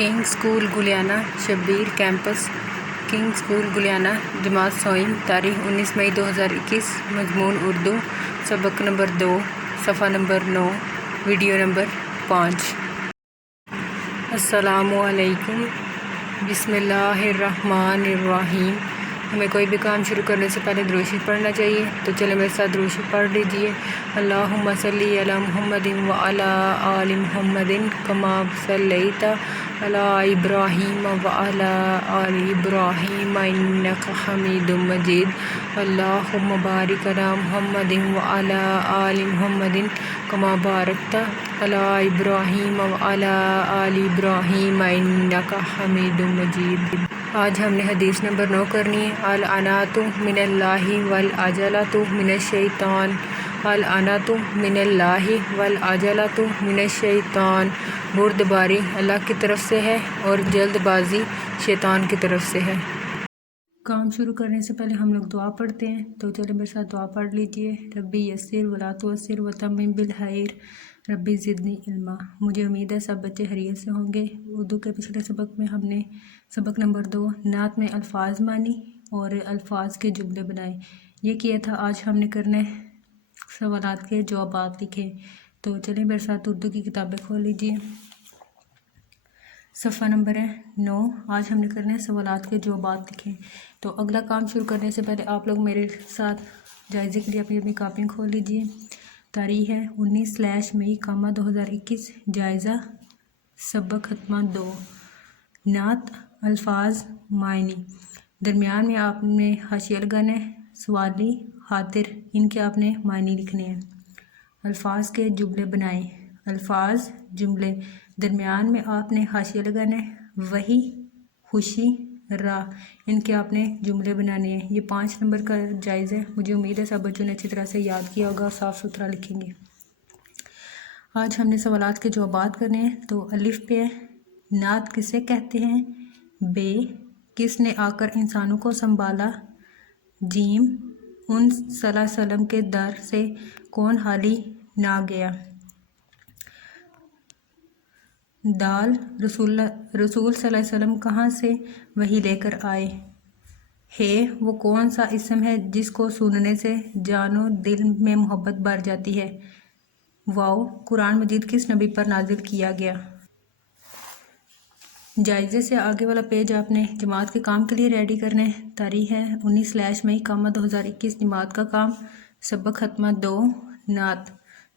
King School Gulyana Shabbir campus King School Gulyana جماعت سوئم تاریخ 19 مئی 2021 مضمون اردو سبق نمبر 2 صفحہ نمبر 9 ویڈیو نمبر 5 السلام علیکم بسم اللہ الرحمن الرحیم ہمیں کوئی بھی کام شروع کرنے سے پہلے درود شریف پڑھنا چاہیے، تو چلیں میرے ساتھ درود شریف پڑھ لیجیے۔ اللہم صلی علی محمد وعلی آل محمد کما صلیت علی ابراہیم وعلی آل ابراہیم انک حمید مجید۔ اللہم بارک علی محمد وعلی آل محمد کما بارکت علی ابراہیم وعلی آل ابراہیم انک حمید مجید۔ آج ہم نے حدیث نمبر 9 کرنی ہے۔ العنات من اللہ والعجلۃ من الشیطان۔ العنات من اللہ والعجلۃ من الشیطان۔ بردباری اللہ کی طرف سے ہے اور جلد بازی شیطان کی طرف سے ہے۔ کام شروع کرنے سے پہلے ہم لوگ دعا پڑھتے ہیں، تو چلے میرے ساتھ دعا پڑھ لیجئے۔ ربی یسر ولا تعسر وتمم بالخیر ربی زدنی علما۔ مجھے امید ہے سب بچے خیریت سے ہوں گے۔ اردو کے پچھلے سبق میں ہم نے سبق نمبر 2 نعت میں الفاظ مانی اور الفاظ کے جملے بنائے، یہ کیا تھا۔ آج ہم نے کرنا ہے سوالات کے جوابات لکھے، تو چلیں میرے ساتھ اردو کی کتابیں کھول لیجئے۔ صفحہ نمبر ہے 9۔ آج ہم نے کرنا ہے سوالات کے جوابات لکھیں۔ تو اگلا کام شروع کرنے سے پہلے آپ لوگ میرے ساتھ جائزے کے لیے اپنی کاپیاں کھول لیجئے۔ تاریخ ہے 19/مئی 2021۔ جائزہ سبق ختمہ 2 نعت الفاظ معنی۔ درمیان میں آپ نے حاشیہ لگانا ہے، سوالی خاطر ان کے آپ نے معنی لکھنے ہیں۔ الفاظ کے جملے بنائیں۔ الفاظ جملے درمیان میں آپ نے حاشیہ لگانا ہے، وہی خوشی راہ ان کے آپ نے جملے بنانے ہیں۔ یہ 5 نمبر کا جائزہ ہے۔ مجھے امید ہے سب بچوں نے اچھی طرح سے یاد کیا ہوگا، صاف ستھرا لکھیں گے۔ آج ہم نے سوالات کے جوابات کرنے ہیں، تو الف پہ ہے نعت کسے کہتے ہیں؟ بے کس نے آ کر انسانوں کو سنبھالا؟ جیم ان صلی اللہ علیہ وسلم کے در سے کون خالی نہ گیا؟ دال رسول صلی اللہ علیہ وسلم کہاں سے وحی لے کر آئے؟ ہے وہ کون سا اسم ہے جس کو سننے سے جان و دل میں محبت بھر جاتی ہے؟ واو قرآن مجید کس نبی پر نازل کیا گیا؟ جائزے سے آگے والا پیج آپ نے جماعت کے کام کے لیے ریڈی کرنا ہے۔ تاریخ ہے 19/مئی 2021۔ جماعت کا کام سبق ختمہ 2 نعت۔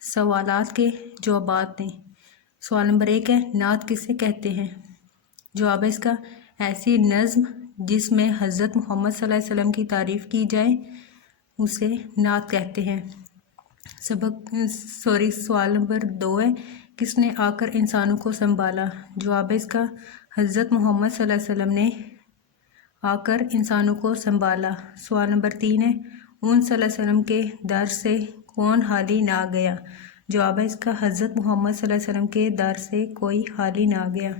سوالات کے جوابات دیں۔ سوال نمبر 1 ہے نعت کسے کہتے ہیں؟ جواب ہے اس کا، ایسی نظم جس میں حضرت محمد صلی اللہ علیہ وسلم کی تعریف کی جائے اسے نعت کہتے ہیں۔ سوال نمبر 2 ہے کس نے آ کر انسانوں کو سنبھالا؟ جواب ہے اس کا، حضرت محمد صلی اللہ علیہ وسلم نے آ کر انسانوں کو سنبھالا۔ سوال نمبر 3 ہے ان صلی اللہ علیہ وسلم کے در سے کون خالی نہ گیا؟ جواب ہے اس کا، حضرت محمد صلی اللہ علیہ وسلم کے در سے کوئی خالی نہ گیا۔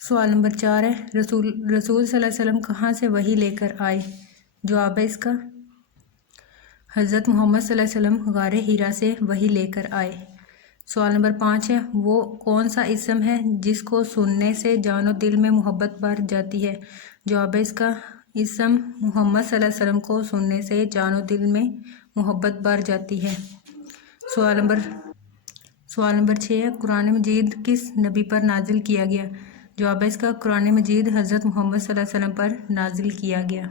سوال نمبر 4 ہے رسول صلی اللہ علیہ وسلم کہاں سے وحی لے کر آئے؟ جواب ہے اس کا، حضرت محمد صلی اللہ علیہ وسلم غار حرا سے وحی لے کر آئے۔ سوال نمبر 5 ہے وہ کون سا اسم ہے جس کو سننے سے جان و دل میں محبت بھر جاتی ہے؟ جواب ہے اس کا، اسم محمد صلی اللہ علیہ وسلم کو سننے سے جان و دل میں محبت بھر جاتی ہے۔ سوال نمبر 6 ہے قرآن مجید کس نبی پر نازل کیا گیا؟ جواب ہے اس کا، قرآن مجید حضرت محمد صلی اللہ علیہ وسلم پر نازل کیا گیا۔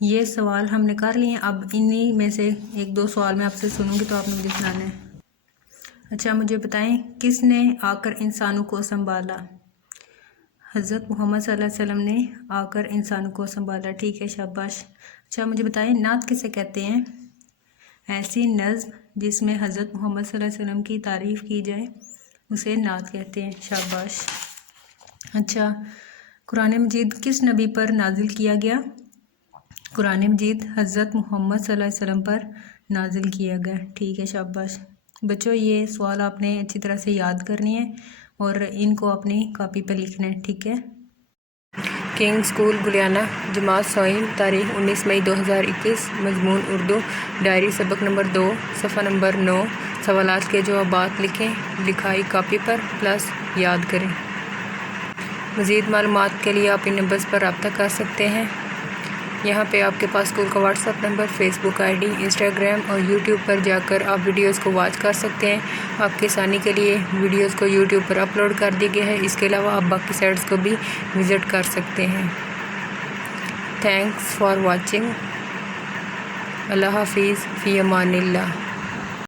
یہ سوال ہم نے کر لیے ہیں۔ اب انہی میں سے 1-2 سوال میں آپ سے سنوں گی تو آپ نے مجھے سنانا ہے۔ اچھا مجھے بتائیں کس نے آ کر انسانوں کو سنبھالا؟ حضرت محمد صلی اللہ علیہ وسلم نے آ کر انسانوں کو سنبھالا۔ ٹھیک ہے، شاباش۔ اچھا مجھے بتائیں نعت کسے کہتے ہیں؟ ایسی نظم جس میں حضرت محمد صلی اللہ علیہ وسلم کی تعریف کی جائے اسے نعت کہتے ہیں۔ شاباش۔ اچھا قرآن مجید کس نبی پر نازل کیا گیا؟ قرآن مجید حضرت محمد صلی اللہ علیہ وسلم پر نازل کیا گیا۔ ٹھیک ہے، شاباش۔ بچوں یہ سوال آپ نے اچھی طرح سے یاد کرنی ہے اور ان کو اپنی کاپی پر لکھنا ہے، ٹھیک ہے؟ کنگ اسکول گلیانہ، جماعت سوئم، تاریخ 19 مئی 2021، مضمون اردو، ڈائری سبق نمبر 2، صفحہ نمبر 9۔ سوالات کے جوابات لکھیں، لکھائی کاپی پر پلس یاد کریں۔ مزید معلومات کے لیے آپ ان نمبرز پر رابطہ کر سکتے ہیں۔ یہاں پہ آپ کے پاس اسکول کا WhatsApp number, Facebook I D, Instagram اور یوٹیوب پر جا کر آپ ویڈیوز کو واچ کر سکتے ہیں۔ آپ کی آسانی کے لیے ویڈیوز کو یوٹیوب پر اپلوڈ کر دی گئی ہے۔ اس کے علاوہ آپ باقی سائٹس کو بھی وزٹ کر سکتے ہیں۔ Thanks for watching. اللہ حافظ، فی امان اللہ۔